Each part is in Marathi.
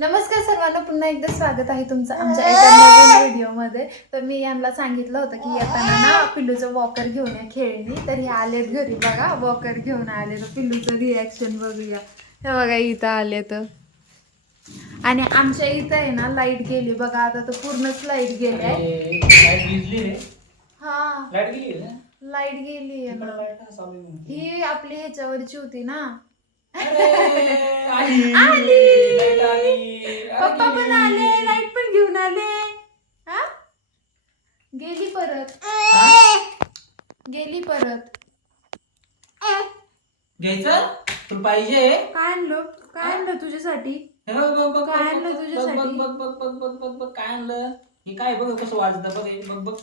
नमस्कार सर्वांना, पुन्हा एकदा स्वागत आहे तुमचं आमच्या एका नवीन व्हिडिओमध्ये. तर मी यांना सांगितलं होतं की येताना ना पिल्लूचं वॉकर घेऊन या खेळणी. तर हे आलेत घरी बघा, वॉकर घेऊन आले. तर पिल्लूचं रिॲक्शन बघूया. हे बघा इथं आले तर. आणि आमच्या इथं आहे ना लाईट गेली बघा, आता तर पूर्णच लाईट गेली आहे. हा लाईट गेली ना? लाईट गेली आहे ना. ही आपली ह्याच्यावरची होती ना. आली. पप्पा पण आले, लाईट पण घेऊन आले. हा गेली परत, गेली परत. घ्यायचं तुला पाहिजे? काय आणलं, काय आणलं तुझ्यासाठी? हे बघ बघ बघ काय आणलं बघ तुझ्यासाठी? बघ बघ बघ बघ बघ बघ काय आणलं. हे काय बघ कसं वाजतं बघ हे, बघ बघ.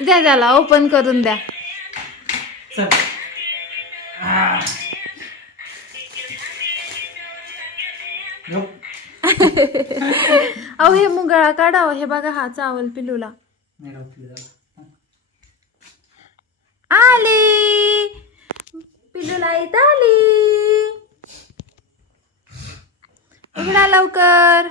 द्या त्याला ओपन करून द्या. चल. झोप. अहो हे मुगळा काढावं. हे बघा हा चावल पिल्लूला. नाही राहत तुला. आली पिल्लूला इथं आली. उघडा लवकर.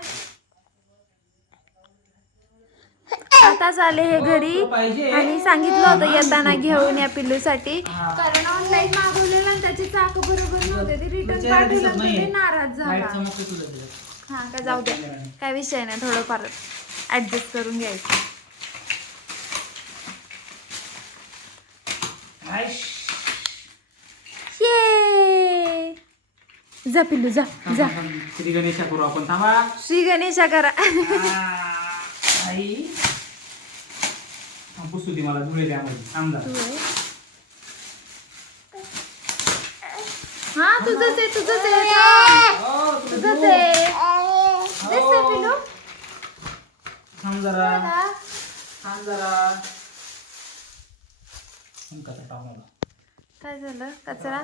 आताच आले हे घरी पाहिजे? आणि सांगितलं होतं येताना घेऊन या पिल्लूसाठी. कारण ऑनलाईन मागवलेलं आणि त्याची चाक बरोबर नव्हते, ते रिटर्न पाठवलं तर ते नाराज लाईट झाला. चमकते तुला त्याच्यात. हा का, जाऊ द्या, काय विषय नाही, थोडंफार ऍडजस्ट करून घ्यायचं. आयश. ये जा पिल्लू जा जा. श्री गणेशा करू आपण, थांबा. श्री गणेशा करा. आई पुसू दे मला धुळे त्यामध्ये आमदार. हा तुझंच आहे, तुझंच आहे, तुझंच आहे. दिसतंय पिल्लू? थांब जरा, बघा. थांब जरा. कचरा टाकून. काय झालं कचरा?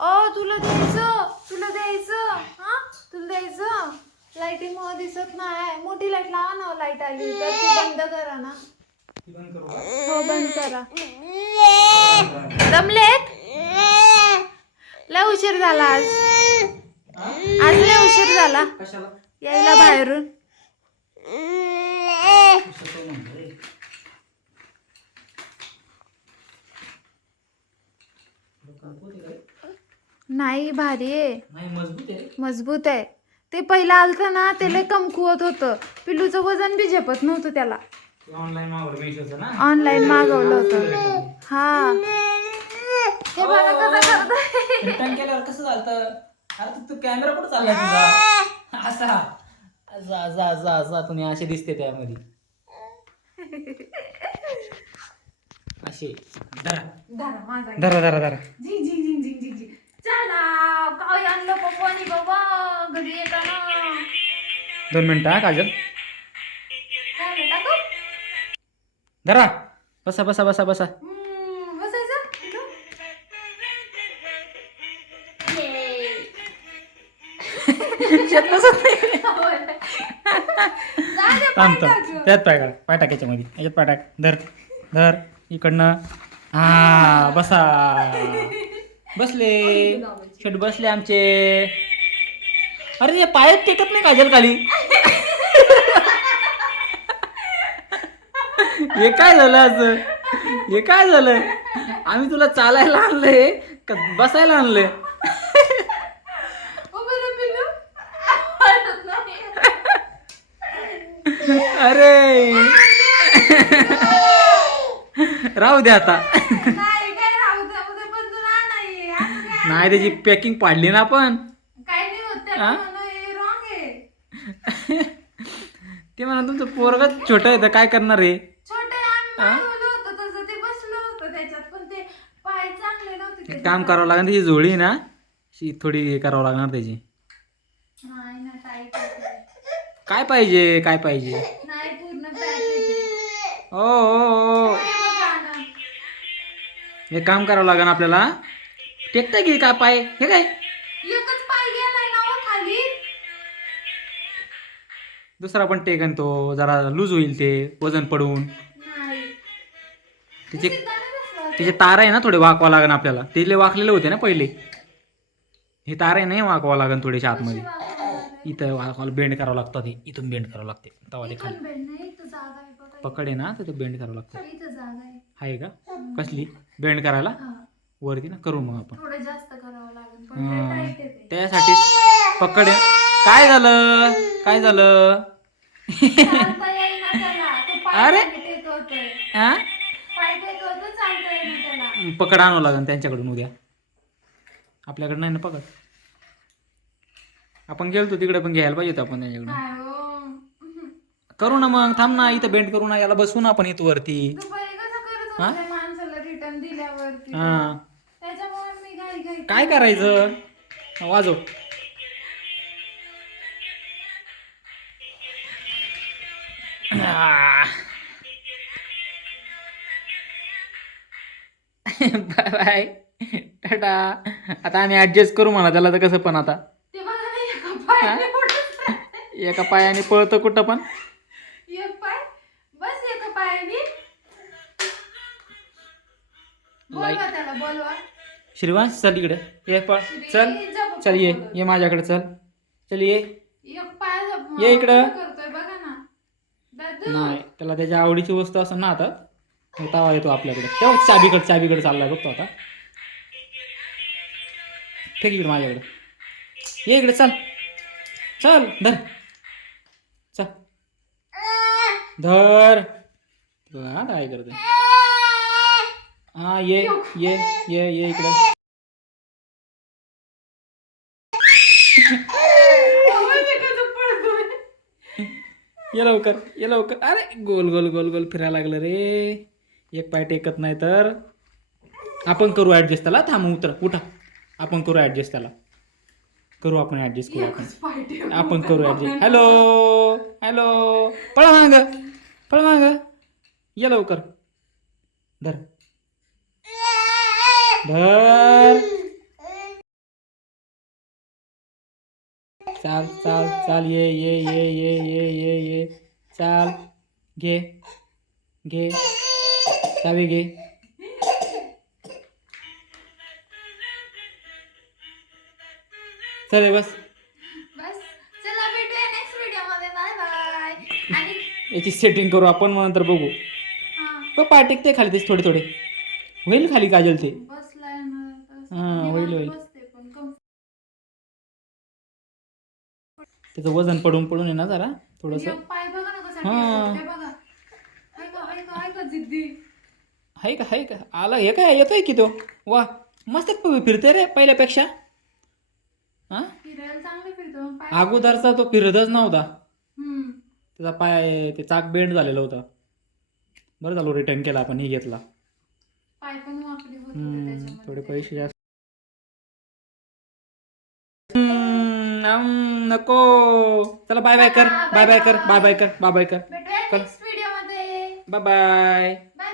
ओ तुला द्यायचं, तुला द्यायचं, हा तुला द्यायचं. लाईटिंग मुळे दिसत नाही. मोठी लाईट लावा ना, लाईट आली तर ती बंद करा ना. ती बंद करू का? हो बंद करा. दमलेत? लय उशीर झाला आज. आज लय उशीर झाला कशाला? यायला बाहेरून. पुसतो म्हणतो रे. नाही भारी आहे, नाही मजबूत आहे रे. मजबूत आहे. ते पहिलं आलतं ना, ते लय कमकुवत होतं. पिल्लूचं वजन बी झेपत नव्हतं त्याला. ऑनलाईन मागवलं मेशोचं ना. ऑनलाईन मागवलं होतं. हा हे बघा कसं करतोय. रिटर्न केल्यावर कसं झालं? अरे तू कॅमेरा कुठं चालला तुझा? असा असा असा असा असा तुम्ही असे दिसते त्यामध्ये. असे धरा धरा माझा. धरा धरा धरा. झिंग झिंग झिंग झिंग झिंग झिंग. चला काय आणलं पप्पानी बाबा घरी येताना. 2 मिनिटं हा काजल. काय आणलं टाकू? धरा. बसा बसा बसा बसा. बसायचं. थांब थांब. त्यात पाय काढ. पाय टाक याच्यामध्ये. याच्यात पाय टाक. धर धर इकडनं. हा बसा. बसले शेट बसले आमचे. अरे हे पायात टेकत नाही काजल खाली. हे काय झालं असं? हे काय झालं? आम्ही तुला चालायला आणलंय का बसायला आणलंय? अरे राहू दे आता. नाही त्याची पॅकिंग पाडली ना आपण. ते म्हणा तुमचं पोरग छोटं आहे तर काय करणार आहे? एक काम करावं लागेल, त्याची जोडी आहे ना अशी थोडी हे करावं लागणार त्याची. काय पाहिजे काय पाहिजे? हो हो हो. हे काम करावं लागेल आपल्याला. टेकता की काय पाय? हे काय दुसरा पण टेकन तो जरा लूज होईल, ते वजन पडून त्याचे त्याचे तार आहे ना थोडे वाकवा लागन आपल्याला, ते लय वाकलेले होते ना पहिले. हे तार आहे ना, हे वाकवा लागन थोडेसे आतमध्ये. इथं वाकवाला बेंड करावं लागतं, ते इथून बेंड करावं लागते तवा ते खाली पकड आहे ना, तर ते बेंड करावं लागतं. आहे का कसली बेंड करायला वरती ना, करू मग आपण थोडं जास्त करावं लागेल पण लय tight आहे ते. त्यासाठी पकड आहे. काय झालं काय झालं चालता येईना त्याला. तो पाय अरे खाली टेकवतोय. हा पाय टेकवतोय, चालता येईना त्याला. पकड आणावं लागेल त्यांच्याकडून उद्या, आपल्याकडे नाही ना पकड. आपण गेलतो तिकडे पण घ्यायला पाहिजे होतं आपण त्यांच्याकडून. काय हो? करू ना मग, थांब ना इथं बेंड करू ना, याला बसवू ना आपण इथं वरती. दुपारी कसं करत हा? होते त्या माणसाला रिटर्न दिल्यावरती. हा त्याच्यामुळे मी घाई काय करायचं, वाजव. Bye bye tata. आता आम्ही ऍडजस्ट करू म्हणा त्याला, तर कसं पण आता ते बघा ना, एका पायाने पुढे एका पायाने पळतं कुठं पण. एक पाय बस, एका पायाने. बोलवा त्याला, बोलवा. श्रीवास चल इकडे ये, पळ चल. चल ये माझ्याकडे चल. चल ये एक पाय ये इकडं. करतोय बघा ना दादू. नाही त्याला त्याच्या आवडीची वस्तू असं ना, आता मग तवा येतो आपल्याकडे. तेव्हा चाबीकडे चाललाय बघतो आता. फेक इकडे माझ्याकडे, ये इकडे चल. चल धर, चल धर. हा काय करते, हा ये ये ये ये इकडे. ये लवकर ये लवकर. अरे गोल गोल गोल गोल फिरायला लागलं रे, एक पाय टेकत नाही तर. आपण करू ऍडजस्ट त्याला, थांब उठा. आपण करू ऍडजस्ट त्याला, करू आपण ऍडजस्ट करू आपण करू ऍडजस्ट. हॅलो हॅलो, पळ माग ये लवकर. धर धर. चाल चाल चाल, ये ये ये ये ये ये ये चाल. घे घे चावी घे. चल बस. चला भेटूया नेक्स्ट व्हिडिओ मध्ये. Bye bye. आणि याची सेटिंग करू आपण, मग नंतर बघू. पाय टेकते खाली तेच थोडे थोडे होईल खाली काजल ते. बसलाय ना, हा होईल. बसते पण त्याचं वजन पडून पडून आहे ना जरा थोडस. पाय बघा ना कसा हा. टेकवतोय, बघा. हाय का जिद्दी. हाय का आला हे काय येतोय की तो. वा मस्त फिरते रे पहिल्यापेक्षा. हा फिरायला चांगले फिरतो पाय. अगोदरचा तो फिरतच नव्हता, हम्म. त्याचा पाय ते चाक बेंड झालेलं होतं. बरं झालं रिटर्न केला आपण, हे घेतला. पाय पण वाकडी होत होते त्याच्यामध्ये. थोडे पैसे जास्त. नको. चला बाय बाय कर, बाय बाय कर, बाय बाय कर, बाय बाय कर. भेटूया नेक्स्ट व्हिडिओ मध्ये. Bye bye. बाय